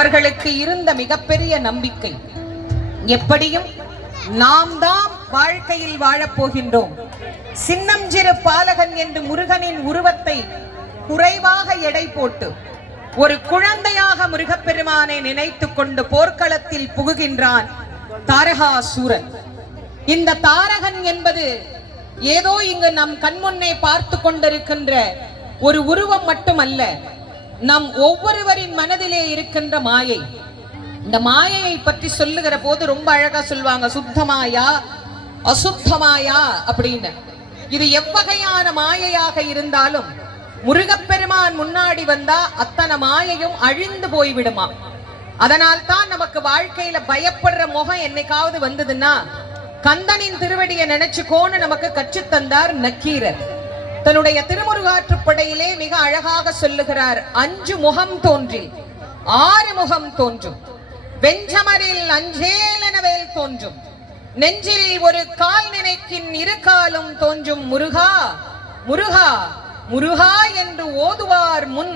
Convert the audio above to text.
அவர்களுக்கு இருந்த மிகப்பெரிய நம்பிக்கை, எப்படியும் நாம் தான் வாழ்க்கையில் வாழப்போகின்றோம். சின்னஞ்சிறு பாலகன் என்று முருகனின் உருவத்தை குறைவாக எடை போட்டு ஒரு குழந்தையாக முருகப்பெருமானை நினைத்துக் கொண்டு போர்க்களத்தில் புகுகின்றான் தாரகாசூரன். இந்த தாரகன் என்பது ஏதோ இங்கு நம் கண்முன்னே பார்த்து கொண்டிருக்கின்ற ஒரு உருவம் மட்டுமல்ல, நம் ஒவ்வொருவரின் மனதிலே இருக்கின்ற மாயை. இந்த மாயையை பற்றி சொல்லுகிற போது ரொம்ப அழகா சொல்லுவாங்க, சுத்தமாயா அசுத்தமாயா அப்படின்னு. இது எவ்வகையான மாயையாக இருந்தாலும் முருகப்பெருமான் முன்னாடி வந்தா அத்தனை மாயையும் அழிந்து போய்விடுமா. அதனால் தான் நமக்கு வாழ்க்கையில பயப்படுற முகம் என்னைக்காவது வந்ததுன்னா கந்தனின் திருவடியை நினைச்சுக்கோன்னு நமக்கு கற்றுத்தந்தார் நக்கீரர். தன்னுடைய திருமுருகாற்றுப்படையிலே மிக அழகாக சொல்லுகிறார், 5 முகம் தோன்றி 6 முகம் தோன்றும், வெஞ்சமரில் அஞ்சேலனவேல் தோன்றும், நெஞ்சில் ஒரு கால் நினைக்கின் 2 காலும் தோன்றும், முருகா முருகா முருகா என்று ஓதுவார் முன்